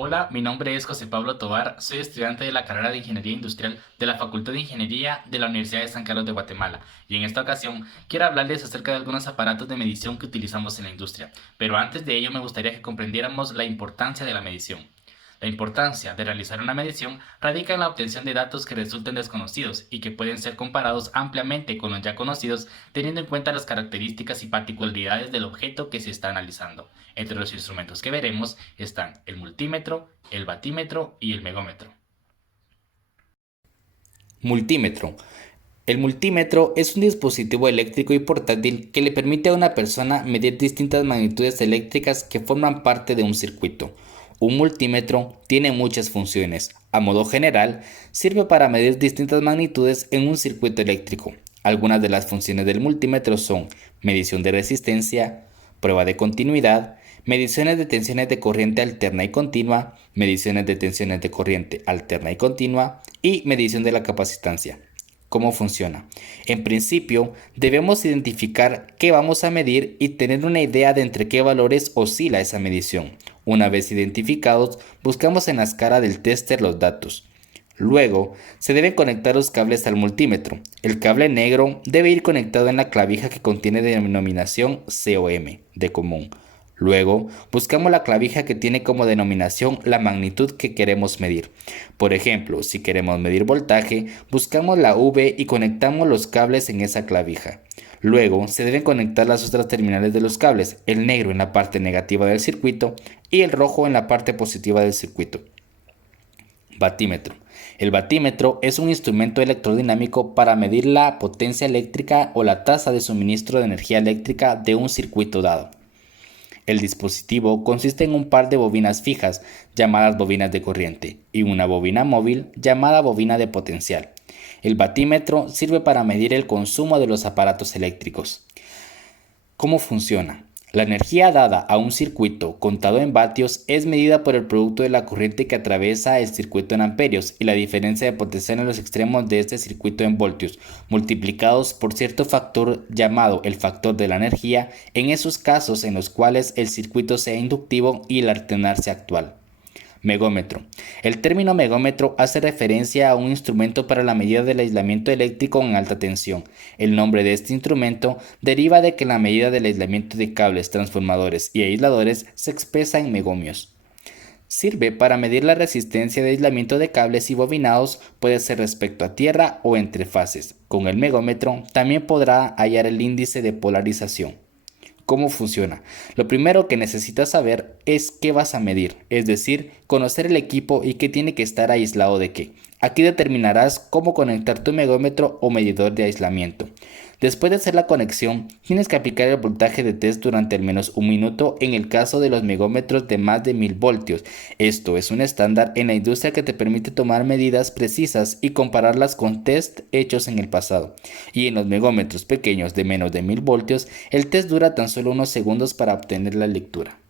Hola, mi nombre es José Pablo Tovar, soy estudiante de la carrera de Ingeniería Industrial de la Facultad de Ingeniería de la Universidad de San Carlos de Guatemala, y en esta ocasión quiero hablarles acerca de algunos aparatos de medición que utilizamos en la industria, pero antes de ello me gustaría que comprendiéramos la importancia de la medición. La importancia de realizar una medición radica en la obtención de datos que resulten desconocidos y que pueden ser comparados ampliamente con los ya conocidos, teniendo en cuenta las características y particularidades del objeto que se está analizando. Entre los instrumentos que veremos están el multímetro, el batímetro y el megómetro. Multímetro. El multímetro es un dispositivo eléctrico y portátil que le permite a una persona medir distintas magnitudes eléctricas que forman parte de un circuito. Un multímetro tiene muchas funciones. A modo general, sirve para medir distintas magnitudes en un circuito eléctrico. Algunas de las funciones del multímetro son medición de resistencia, prueba de continuidad, mediciones de tensiones de corriente alterna y continua, mediciones de tensiones de corriente alterna y continua y medición de la capacitancia. ¿Cómo funciona? En principio, debemos identificar qué vamos a medir y tener una idea de entre qué valores oscila esa medición. Una vez identificados, buscamos en la escala del tester los datos. Luego, se deben conectar los cables al multímetro. El cable negro debe ir conectado en la clavija que contiene denominación COM, de común. Luego, buscamos la clavija que tiene como denominación la magnitud que queremos medir. Por ejemplo, si queremos medir voltaje, buscamos la V y conectamos los cables en esa clavija. Luego, se deben conectar las otras terminales de los cables, el negro en la parte negativa del circuito y el rojo en la parte positiva del circuito. Batímetro. El batímetro es un instrumento electrodinámico para medir la potencia eléctrica o la tasa de suministro de energía eléctrica de un circuito dado. El dispositivo consiste en un par de bobinas fijas, llamadas bobinas de corriente, y una bobina móvil, llamada bobina de potencial. El batímetro sirve para medir el consumo de los aparatos eléctricos. ¿Cómo funciona? La energía dada a un circuito contado en vatios es medida por el producto de la corriente que atraviesa el circuito en amperios y la diferencia de potencial en los extremos de este circuito en voltios, multiplicados por cierto factor llamado el factor de la energía en esos casos en los cuales el circuito sea inductivo y el alternar actual. Megómetro. El término megómetro hace referencia a un instrumento para la medida del aislamiento eléctrico en alta tensión. El nombre de este instrumento deriva de que la medida del aislamiento de cables, transformadores y aisladores se expresa en megomios. Sirve para medir la resistencia de aislamiento de cables y bobinados, puede ser respecto a tierra o entre fases. Con el megómetro también podrá hallar el índice de polarización. ¿Cómo funciona? Lo primero que necesitas saber es qué vas a medir, es decir, conocer el equipo y qué tiene que estar aislado de qué. Aquí determinarás cómo conectar tu megómetro o medidor de aislamiento. Después de hacer la conexión, tienes que aplicar el voltaje de test durante al menos un minuto en el caso de los megómetros de más de 1000 voltios. Esto es un estándar en la industria que te permite tomar medidas precisas y compararlas con test hechos en el pasado. Y en los megómetros pequeños de menos de 1000 voltios, el test dura tan solo unos segundos para obtener la lectura.